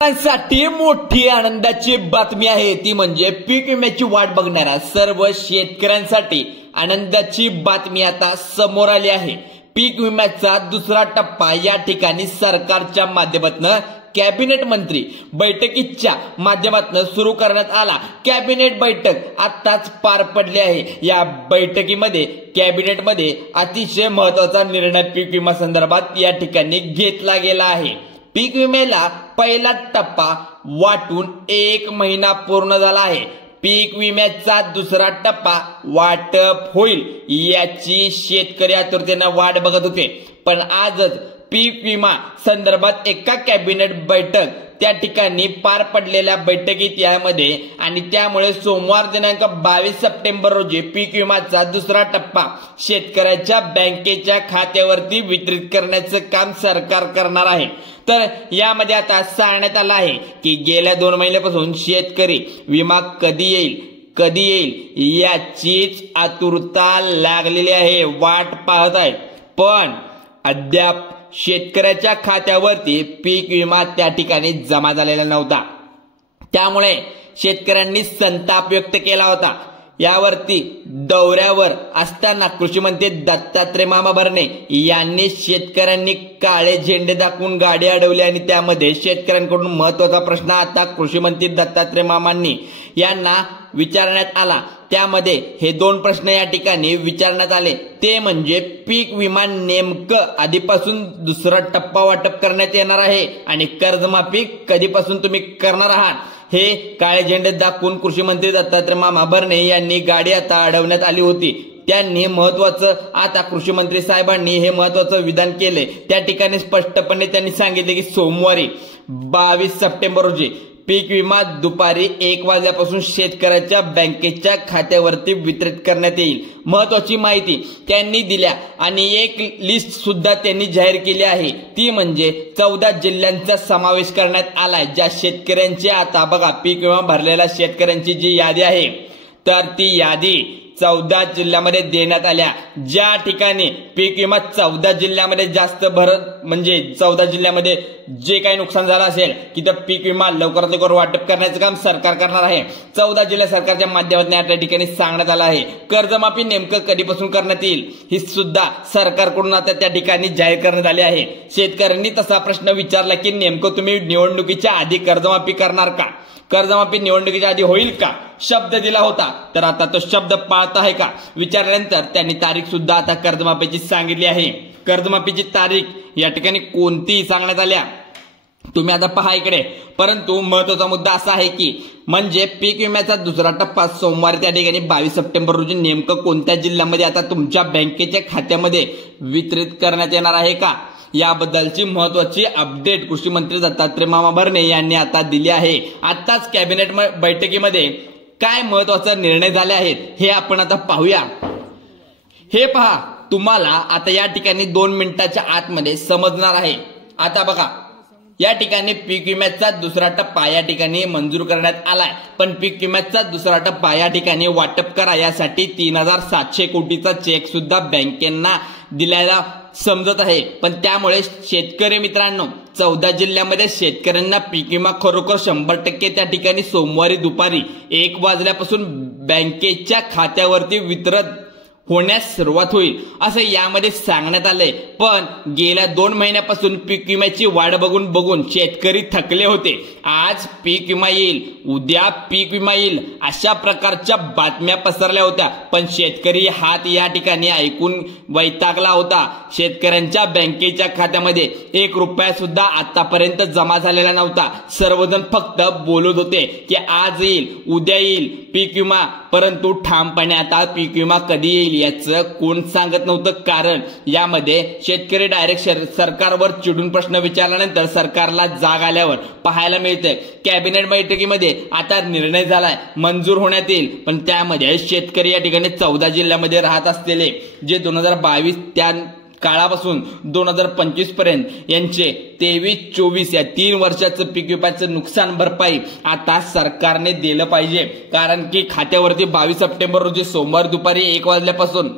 साठी मोठी आनंदाची बातमी आहे ती म्हणजे पीक विम्याची वाट बघणाऱ्या सर्व शेतकऱ्यांसाठी आनंदाची बातमी आता समोर आली आहे। पीक विम्याचा दुसरा टप्पा या ठिकाणी सरकारच्या माध्यमातून कॅबिनेट मंत्री बैठकीच्या माध्यमातून सुरू करण्यात आला। कॅबिनेट बैठक आताच पार पडली आहे। या बैठकीमध्ये कॅबिनेटमध्ये अतिशय महत्त्वाचा निर्णय पीक विमा संदर्भात या ठिकाणी घेतला गेला आहे। पीक विम्याला पहिला टप्पा वाटून 1 महिना पूर्ण झाला आहे। पीक विम्याचा दुसरा टप्पा वाटप होईल याची शेतकरी आतुरतेने वाट बघत होते, पण आजच पीक विमा संदर्भात एका कॅबिनेट बैठक त्या ठिकाणी पार पडलेल्या बैठकीत यामध्ये आणि त्यामुळे सोमवार दिनांक 22 सप्टेंबर रोजी पीक विमाचा दुसरा टप्पा शेतकऱ्याच्या बँकेच्या खात्यावरती वितरित करण्याचे काम सरकार करणार आहे। तर यामध्ये आता सांगण्यात आलं आहे की गेल्या 2 महिन्यापासून शेतकरी विमा कधी येईल याचीच आतुरता लागलेली आहे, वाट पाहत आहेत, पण अद्याप शेतकऱ्याच्या खात्यावरती पीक विमा त्या ठिकाणी जमा झालेला नव्हता। त्यामुळे शेतकऱ्यांनी संताप व्यक्त केला होता। यावरती दौऱ्यावर असताना कृषी मंत्री दत्तात्रय मामा भरणे यांनी शेतकऱ्यांनी काळे झेंडे दाखवून गाडी अडवली आणि त्यामध्ये शेतकऱ्यांकडून महत्त्वाचा प्रश्न आता कृषी मंत्री दत्तात्रय मामांनी यांना विचारण्यात आला। त्यामध्ये हे 2 प्रश्न या ठिकाणी विचारण्यात आले, ते म्हणजे पीक विमा नेमकं आधीपासून दुसरा टप्पा वाटप करण्यात येणार आहे आणि कर्जमाफी कधीपासून तुम्ही करणार आहात, हे काळे झेंडे दाखवून कृषी मंत्री दत्तात्रय मामा भरणे यांनी गाडी आता अडवण्यात आली होती। त्यांनी महत्त्वाचं आता कृषी मंत्री साहेबांनी हे महत्त्वाचं विधान केले। त्या ठिकाणी स्पष्टपणे त्यांनी सांगितले की सोमवारी 22 सप्टेंबर रोजी पीक विमा दुपारी 1 वाजल्यापासून शेतकऱ्याच्या बँकेच्या खात्यावरती वितरित करण्यात येईल। महत्त्वाची माहिती त्यांनी दिल्या आणि एक लिस्ट सुद्धा त्यांनी जाहीर केली आहे, ती म्हणजे 14 जिल्ह्यांचा समावेश करण्यात आलाय। ज्या शेतकऱ्यांची आता बघा पीक विमा भरलेल्या शेतकऱ्यांची जी यादी आहे तर ती यादी 14 जिल्ह्यामध्ये देण्यात आल्या। ज्या ठिकाणी पीक विमा 14 जिल्ह्यामध्ये जास्त भरत म्हणजे 14 जिल्ह्यामध्ये जे काही नुकसान झालं असेल की तर पीक विमा लवकरात लवकर वाटप करण्याचं काम सरकार करणार आहे। 14 जिल्हा सरकारच्या माध्यमातून या ठिकाणी सांगण्यात आलं आहे। कर्जमाफी नेमकं कधीपासून करण्यात येईल ही सुद्धा सरकारकडून आता त्या ठिकाणी जाहीर करण्यात आले आहे। शेतकऱ्यांनी तसा प्रश्न विचारला की नेमकं तुम्ही निवडणुकीच्या आधी कर्जमाफी करणार का, कर्जमाफी निवडणुकीच्या आधी होईल का, शब्द दिला होता तर आता तो शब्द पाळत आहे का विचारल्यानंतर त्यांनी तारीख सुद्धा आता कर्जमाफीची सांगितली आहे। कर्जमाफीची तारीख या ठिकाणी कोणतीही सांगण्यात आल्या, तुम्ही आता पहा इकडे। परंतु महत्त्वाचा मुद्दा असा आहे की म्हणजे पीक विम्याचा दुसरा टप्पा सोमवारी त्या ठिकाणी 22 सप्टेंबर रोजी नेमकं कोणत्या जिल्ह्यामध्ये आता तुमच्या बँकेच्या खात्यामध्ये वितरित करण्यात येणार आहे का, याबद्दलची महत्त्वाची अपडेट कृषी मंत्री दत्तात्रय मामा भरणे यांनी आता दिली आहे। आताच कॅबिनेट बैठकीमध्ये काय महत्त्वाचे निर्णय झाले आहेत हे आपण आता पाहूया। हे पहा, तुम्हाला आता या ठिकाणी 2 मिनिटाच्या आतमध्ये समजणार आहे। आता बघा, या ठिकाणी पीक विम्याचा दुसरा टप्पा या ठिकाणी मंजूर करण्यात आलाय, पण पीक विम्याचा दुसरा टप्पा या ठिकाणी वाटप करा यासाठी 3700 कोटीचा चेक सुद्धा बँकेंना दिल्याला समजत आहे। पण त्यामुळे शेतकरी मित्रांनो 14 जिल्ह्यामध्ये शेतकऱ्यांना पीक विमा खरोखर 100% त्या ठिकाणी सोमवारी दुपारी 1 वाजल्यापासून बँकेच्या खात्यावरती वितरण होण्यास सुरुवात होईल असं यामध्ये सांगण्यात आलंय। पण गेल्या 2 महिन्यापासून पीक विम्याची वाट बघून शेतकरी थकले होते। आज पीक विमा येईल, उद्या पीक विमा येईल अशा प्रकारच्या बातम्या पसरल्या होत्या, पण शेतकरी हात या ठिकाणी ऐकून वैतागला होता। शेतकऱ्यांच्या बँकेच्या खात्यामध्ये 1 रुपया सुद्धा आतापर्यंत जमा झालेला नव्हता। सर्वजण फक्त बोलत होते की आज येईल, उद्या येईल पीक विमा, परंतु ठामपणे आता पीक विमा कधी येईल याचं कोण सांगत नव्हतं। कारण यामध्ये शेतकरी डायरेक्ट सरकारवर चिडून प्रश्न विचारल्यानंतर सरकारला जाग आल्यावर पाहायला मिळतंय कॅबिनेट बैठकीमध्ये आता निर्णय झालाय, मंजूर होण्यात येईल। पण त्यामध्ये शेतकरी या ठिकाणी 14 जिल्ह्यामध्ये राहत असलेले जे 2022 त्या काळापासून 2025 पर्यंत यांचे 23-24 या 3 वर्षाचं पीक विम्याचं नुकसान भरपाई आता सरकारने दिलं पाहिजे। कारण की खात्यावरती 22 सप्टेंबर रोजी सोमवार दुपारी 1 वाजल्यापासून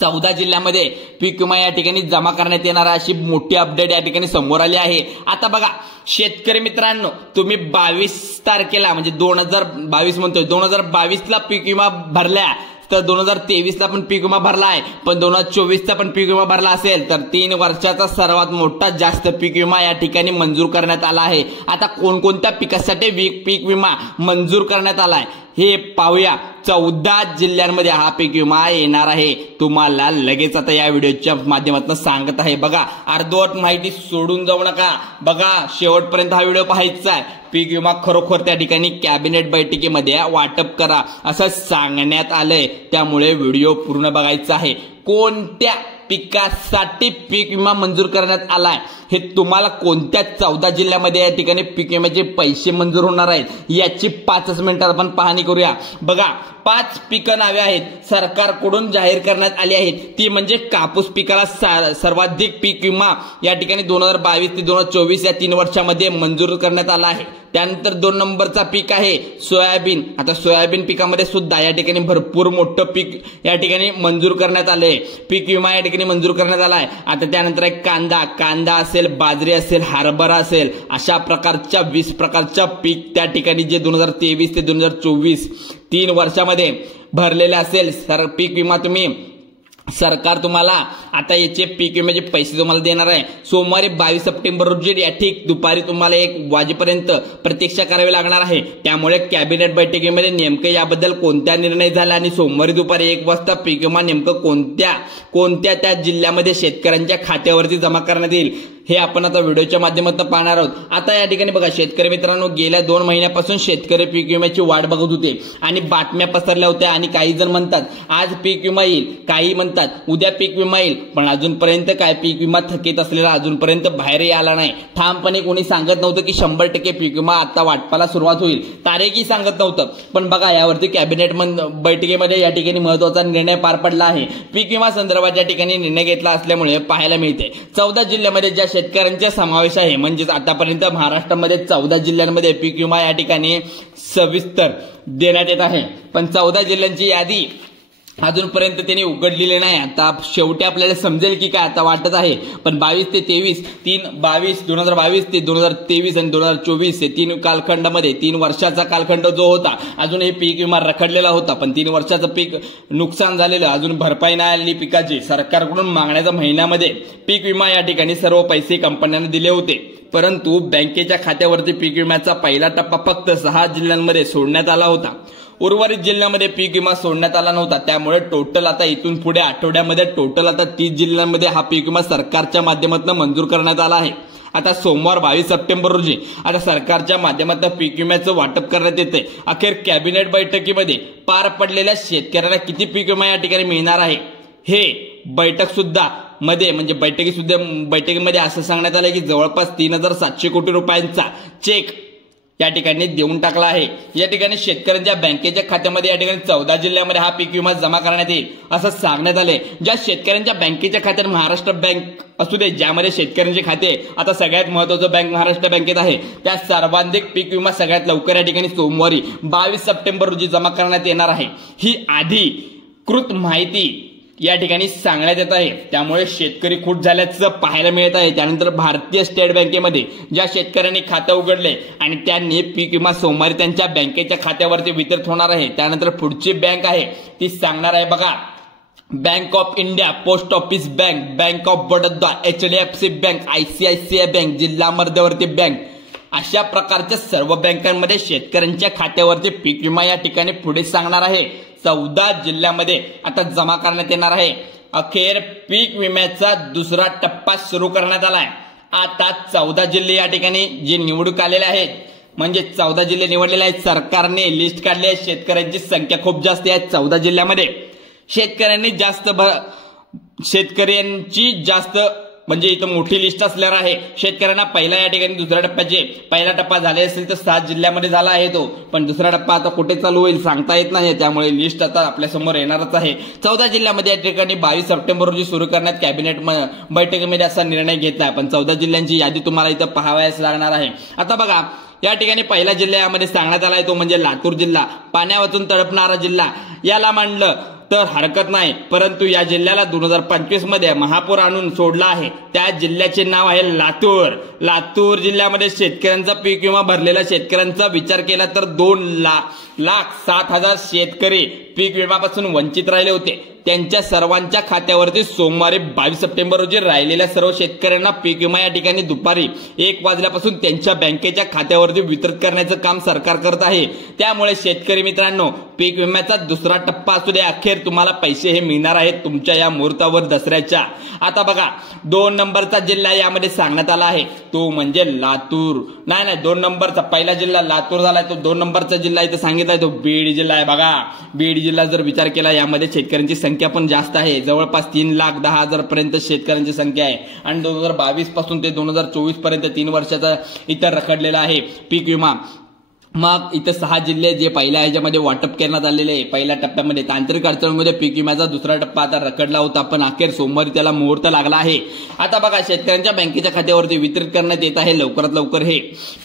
14 जिल्ह्यामध्ये पीक विमा या ठिकाणी जमा करण्यात येणार अशी मोठी अपडेट या ठिकाणी समोर आली आहे। आता बघा शेतकरी मित्रांनो, तुम्ही 22 तारखेला म्हणजे 2022 म्हणतोय 2022ला पीक विमा भरल्या तर 2023ला पण पीक विमा भरला आहे, पण 2024चा पण पीक विमा भरला असेल तर 3 वर्षाचा सर्वात मोठा जास्त पीक विमा या ठिकाणी मंजूर करण्यात आला आहे। आता कोणकोणत्या पिकासाठी पीक विमा मंजूर करण्यात आलाय हे पाहूया। 14 जिल्ह्यांमध्ये हा पीक विमा येणार आहे, तुम्हाला लगेच आता या व्हिडिओच्या माध्यमातून सांगत आहे। बघा अर्धवट माहिती सोडून जाऊ नका, बघा शेवटपर्यंत हा व्हिडिओ पाहायचा आहे। पीक विमा खरोखर त्या ठिकाणी कॅबिनेट बैठकीमध्ये वाटप करा असं सांगण्यात आलंय, त्यामुळे व्हिडिओ पूर्ण बघायचा आहे। कोणत्या पिकासाठी पीक विमा मंजूर करण्यात आलाय हे तुम्हाला कोणत्या 14 जिल्ह्यामध्ये या ठिकाणी पीक विम्याचे पैसे मंजूर होणार आहेत याची 5 मिनिटात आपण पाहणी करूया। बघा 5 पिकं नावे आहेत सरकारकडून जाहीर करण्यात आली आहेत, ती म्हणजे कापूस पिकाला सर्वाधिक पीक विमा या ठिकाणी 2022 ते 2024 या 3 वर्षामध्ये मंजूर करण्यात आला आहे। त्यानंतर 2 नंबरचा पीक आहे सोयाबीन। आता सोयाबीन पिकामध्ये सुद्धा या ठिकाणी भरपूर मोठं पीक या ठिकाणी मंजूर करण्यात आले, पीक विमा या ठिकाणी मंजूर करण्यात आलाय। आता त्यानंतर एक कांदा असेल, बाजरी असेल, हरभरा असेल, अशा प्रकारच्या 20 प्रकारच्या पीक त्या ठिकाणी जे 2023 ते 2024 3 वर्षामध्ये भरलेले असेल पीक विमा तुम्ही सरकार तुम्हाला आता याचे पीक विम्याचे पैसे तुम्हाला देणार आहे। सोमवारी 22 सप्टेंबर रोजी या ठीक दुपारी तुम्हाला 1 वाजेपर्यंत प्रतीक्षा करावी लागणार आहे, त्यामुळे कॅबिनेट बैठकीमध्ये नेमकं याबद्दल कोणत्या निर्णय झाला आणि सोमवारी दुपारी 1 वाजता पीक विमा नेमकं कोणत्या त्या जिल्ह्यामध्ये शेतकऱ्यांच्या खात्यावरती जमा करण्यात येईल हे आपण आता व्हिडिओच्या माध्यमातून पाहणार आहोत। आता या ठिकाणी बघा शेतकरी मित्रांनो, गेल्या 2 महिन्यापासून शेतकरी पीक विम्याची वाट बघत होते आणि बातम्या पसरल्या होत्या आणि काही जण म्हणतात आज पीक विमा येईल, काही म्हणतात उद्या पीक विमा येईल, पण अजूनपर्यंत काय पीक विमा थकीत असलेला अजूनपर्यंत बाहेरही आला नाही। ठामपणे कोणी सांगत नव्हतं की 100% पीक विमा आता वाटपाला सुरुवात होईल, तारीखही सांगत नव्हतं, पण बघा यावरती कॅबिनेट बैठकीमध्ये या ठिकाणी महत्त्वाचा निर्णय पार पडला आहे। पीक विमा संदर्भात या ठिकाणी निर्णय घेतला असल्यामुळे पाहायला मिळते 14 जिल्ह्यामध्ये ज्या शेतकऱ्यांचा समावेश आहे, म्हणजेच आतापर्यंत महाराष्ट्रामध्ये 14 जिल्ह्यांमध्ये पीक विमा या ठिकाणी सविस्तर देण्यात येत आहे, पण 14 जिल्ह्यांची यादी अजूनपर्यंत त्यांनी उघडलेली नाही। आता शेवटी आपल्याला समजेल की काय आता वाटत आहे, पण 22 ते 23 2022 ते 2023 आणि 2024 हे 3 कालखंडामध्ये 3 वर्षाचा कालखंड जो होता, अजून हे पीक विमा रखडलेला होता, पण 3 वर्षाचं पीक नुकसान झालेलं, अजून भरपाई नाही आलेली पिकाची, सरकारकडून मागण्याच्या महिन्यामध्ये पीक विमा या ठिकाणी सर्व पैसे कंपन्यांना दिले होते, परंतु बँकेच्या खात्यावरती पीक विम्याचा पहिला टप्पा फक्त 6 जिल्ह्यांमध्ये सोडण्यात आला होता। उर्वरित जिल्ह्यामध्ये पीक विमा सोडण्यात आला नव्हता, त्यामुळे टोटल आता इथून पुढे आठवड्यामध्ये टोटल आता 30 जिल्ह्यांमध्ये हा पीक विमा सरकारच्या माध्यमातून मंजूर करण्यात आला आहे। आता सोमवार 22 सप्टेंबर रोजी आता सरकारच्या माध्यमातून पीक विम्याचं वाटप करण्यात येते। अखेर कॅबिनेट बैठकीमध्ये पार पडलेल्या शेतकऱ्यांना किती पीक विमा या ठिकाणी मिळणार आहे हे बैठकीमध्ये असं सांगण्यात आलं की जवळपास 3700 कोटी रुपयांचा चेक या ठिकाणी देऊन टाकला आहे। या ठिकाणी शेतकऱ्यांच्या बँकेच्या खात्यामध्ये या ठिकाणी 14 जिल्ह्यामध्ये हा पीक विमा जमा करण्यात येईल असं सांगण्यात आले। ज्या शेतकऱ्यांच्या बँकेच्या खात्यात महाराष्ट्र बँक असू दे, ज्यामध्ये शेतकऱ्यांचे खाते आता सगळ्यात महत्त्वाचं बँक महाराष्ट्र बँकेत आहे, त्या सर्वाधिक पीक विमा सगळ्यात लवकर या ठिकाणी सोमवारी 22 सप्टेंबर रोजी जमा करण्यात येणार आहे। ही अधिकृत माहिती या ठिकाणी सांगण्यात येत आहे, त्यामुळे शेतकरी खुश झाल्याचं पाहायला मिळत आहे। त्यानंतर भारतीय स्टेट बँकेमध्ये ज्या शेतकऱ्यांनी खातं उघडले आणि त्यांनी पीक विमा सोमवारी त्यांच्या बँकेच्या खात्यावरती वितरित होणार आहे। त्यानंतर पुढची बँक आहे ती सांगणार आहे बघा, bank of India, post office bank, bank of Baroda, HDFC bank, ICICI bank, जिल्हा मध्यवर्ती बँक, अशा प्रकारच्या सर्व बँकांमध्ये शेतकऱ्यांच्या खात्यावरती पीक विमा या ठिकाणी पुढे सांगणार आहे। 14 जिल्ह्यामध्ये आता जमा करण्यात येणार आहे। अखेर पीक विम्याचा दुसरा टप्पा सुरू करण्यात आलाय। आता 14 जिल्हे या ठिकाणी जे निवडून आलेले आहेत, म्हणजे 14 जिल्हे निवडलेले आहेत, सरकारने लिस्ट काढली आहे। शेतकऱ्यांची संख्या खूप जास्त आहे 14 जिल्ह्यामध्ये। शेतकऱ्यांची जास्त म्हणजे इथं मोठी लिस्ट असल्यावर आहे। शेतकऱ्यांना पहिला या ठिकाणी दुसऱ्या टप्प्याचे पहिला टप्पा झाले असेल तर 7 जिल्ह्यामध्ये झाला आहे तो, पण दुसरा टप्पा आता कुठे चालू होईल सांगता येत नाही, त्यामुळे लिस्ट आता आपल्या समोर येणारच आहे। 14 जिल्ह्यामध्ये या ठिकाणी 22 सप्टेंबर रोजी सुरू करण्यात कॅबिनेट बैठकीमध्ये असा निर्णय घेतला आहे, पण 14 जिल्ह्यांची यादी तुम्हाला इथं पाहावयास लागणार आहे। आता बघा या ठिकाणी पहिला जिल्हा यामध्ये सांगण्यात आलाय तो म्हणजे लातूर जिल्हा, पाण्यावाचून तडपणारा जिल्हा याला मानलं तर हरकत नाही, परंतु या जिल्ह्याला 2025 मध्ये महापूर आणून सोडला आहे. त्या जिल्ह्याचे नाव आहे लातूर. लातूर जिल्ह्यामध्ये शेतकऱ्यांचा पीक विमा भरलेल्या शेतकऱ्यांचा विचार केला तर 2,07,000 शेतकरी पीक विम्यापासून वंचित राहिले होते. त्यांच्या सर्वांच्या खात्यावरती सोमवारी 22 सप्टेंबर रोजी राहिलेल्या सर्व शेतकऱ्यांना पीक विमा या ठिकाणी दुपारी 1 वाजल्यापासून त्यांच्या बँकेच्या खात्यावरती वितरित करण्याचं काम सरकार करत आहे. त्यामुळे शेतकरी मित्रांनो, पीक विम्याचा दुसरा टप्पा असू दे, अखेर तुम्हाला पैसे हे मिळणार आहेत तुमच्या या मुहूर्तावर दसऱ्याच्या. आता बघा, 2 नंबरचा जिल्हा यामध्ये सांगण्यात आला आहे, तो म्हणजे लातूर. नाही 2 नंबरचा पहिला जिल्हा लातूर झालाय, तो 2 नंबरचा जिल्हा इथे सांगितलाय तो बीड जिल्हा आहे. बघा, बीड जिल्हा जर विचार केला यामध्ये शेतकऱ्यांची संख्या पण जास्त आहे. जवळपास 3,10,000 पर्यंत शेतकऱ्यांची संख्या आहे आणि 2022 पासून ते 2024 पर्यंत 3 वर्षाचा इतर रखडलेला आहे पीक विमा. मग इथं 6 जिल्हे जे पहिल्या ह्याच्यामध्ये वाटप करण्यात आलेले आहे. पहिल्या टप्प्यामध्ये तांत्रिक अडचणीमध्ये पीक विम्याचा दुसरा टप्पा आता रखडला होता, पण अखेर सोमवारी त्याला मुहूर्त लागला आहे. आता बघा, शेतकऱ्यांच्या बँकेच्या खात्यावरती वितरित करण्यात येत आहे लवकरात लवकर हे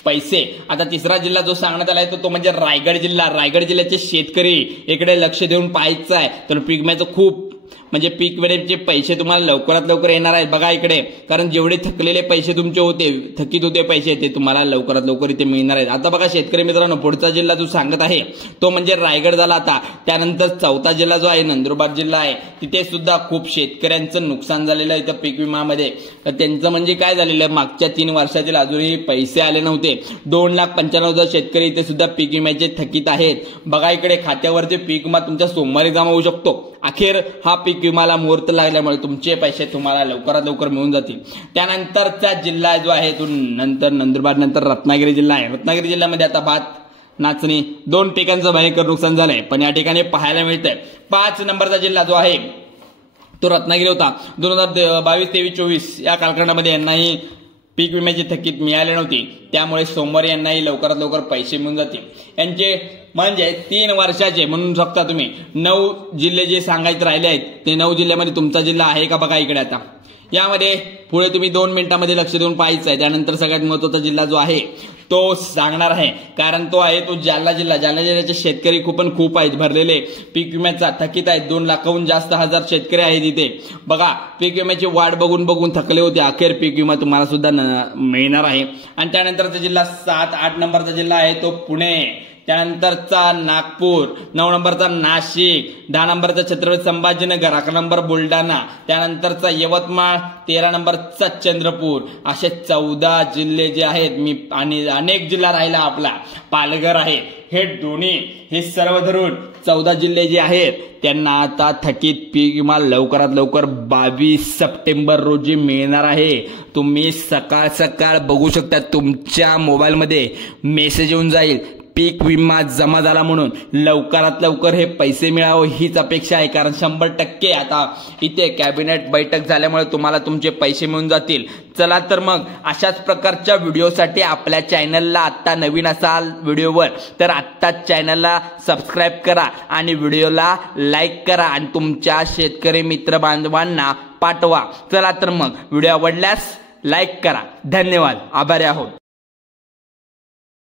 पैसे. आता तिसरा जिल्हा जो सांगण्यात आला आहे तो म्हणजे रायगड जिल्हा. रायगड जिल्ह्याचे शेतकरी इकडे लक्ष देऊन पाहायचं आहे, तर पीक विम्याचं खूप म्हणजे पीक विम्याचे पैसे तुम्हाला लवकरात लवकर येणार आहेत. बघा इकडे, कारण जेवढे थकलेले पैसे तुमचे होते, थकीत होते पैसे, ते तुम्हाला लवकरात लवकर इथे मिळणार आहेत. आता बघा शेतकरी मित्रांनो, पुढचा जिल्हा जो सांगत आहे तो म्हणजे रायगड झाला. आता त्यानंतर चौथा जिल्हा जो आहे नंदुरबार जिल्हा आहे. तिथे सुद्धा खूप शेतकऱ्यांचं नुकसान झालेलं आहे इथं पीक विम्यामध्ये. तर त्यांचं म्हणजे काय झालेलं, मागच्या 3 वर्षातील अजूनही पैसे आले नव्हते. 2,95,000 शेतकरी इथे सुद्धा पीक विम्याचे थकीत आहेत. बघा इकडे, खात्यावरती पीक विमा तुमच्या सोमवारी जमा होऊ शकतो. अखेर हा पीक विमाला मुहूर्त लागल्यामुळे तुमचे पैसे तुम्हाला लवकरात लवकर मिळून जातील. त्यानंतरचा जिल्हा जो आहे तो नंदुरबार नंतर रत्नागिरी जिल्हा आहे. रत्नागिरी जिल्ह्यामध्ये आता भात, नाचणी 2 पिकांचं भयंकर नुकसान झालंय, पण या ठिकाणी पाहायला मिळतंय. 5 नंबरचा जिल्हा जो आहे तो रत्नागिरी होता. 2022, 23, 24 या कालखंडामध्ये यांनाही पीक विम्याची थकीत मिळाली नव्हती. त्यामुळे सोमवारी यांनाही लवकरात लवकर पैसे मिळून जातील. यांचे म्हणजे 3 वर्षाचे म्हणून शकता तुम्ही. 9 जिल्हे जे सांगायचे राहिले आहेत ते 9 जिल्ह्यामध्ये तुमचा जिल्हा आहे का बघा इकडे. आता यामध्ये पुढे तुम्ही 2 मिनिटांमध्ये लक्ष देऊन पाहायचं आहे. त्यानंतर सगळ्यात महत्त्वाचा जिल्हा जो आहे तो सांगणार आहे, कारण तो आहे तो जालना जिल्हा. जालना जिल्ह्याचे शेतकरी खूप आहेत भरलेले पीक विम्याचा थकीत आहेत. 2 लाखाहून जास्त हजार शेतकरी आहेत इथे. बघा, पीक विम्याची वाट बघून थकले होते. अखेर पीक विमा तुम्हाला सुद्धा मिळणार आहे. आणि त्यानंतरचा जिल्हा 7-8 नंबरचा जिल्हा आहे तो पुणे. त्यानंतरचा नागपूर, 9 नंबरचा नाशिक, 10 नंबरचा छत्रपती संभाजीनगर, 11 नंबर बुलढाणा, त्यानंतरचा यवतमाळ, 13 नंबरचा चंद्रपूर. असे 14 जिल्हे जे आहेत. आणि अनेक जिल्हा राहिला आपला पालघर आहे. हे सर्व धरून 14 जिल्हे जे आहेत त्यांना आता थकीत पीक विमा लवकरात लवकर 22 सप्टेंबर रोजी मिळणार आहे. तुम्ही सकाळ बघू शकता, तुमच्या मोबाईलमध्ये मेसेज येऊन जाईल पीक विमा जमा झाला म्हणून. लवकरात लवकर हे पैसे मिळावं हीच अपेक्षा आहे, कारण 100% आता इथे कॅबिनेट बैठक झाल्यामुळे तुम्हाला तुमचे पैसे मिळून जातील. चला तर मग अशाच प्रकारच्या व्हिडिओसाठी आपल्या चॅनलला आत्ता नवीन असाल व्हिडिओवर तर आत्ताच चॅनलला सबस्क्राईब करा आणि व्हिडिओला लाईक करा आणि तुमच्या शेतकरी मित्र बांधवांना पाठवा. चला तर मग व्हिडिओ आवडल्यास लाईक करा. धन्यवाद, आभारी आहोत.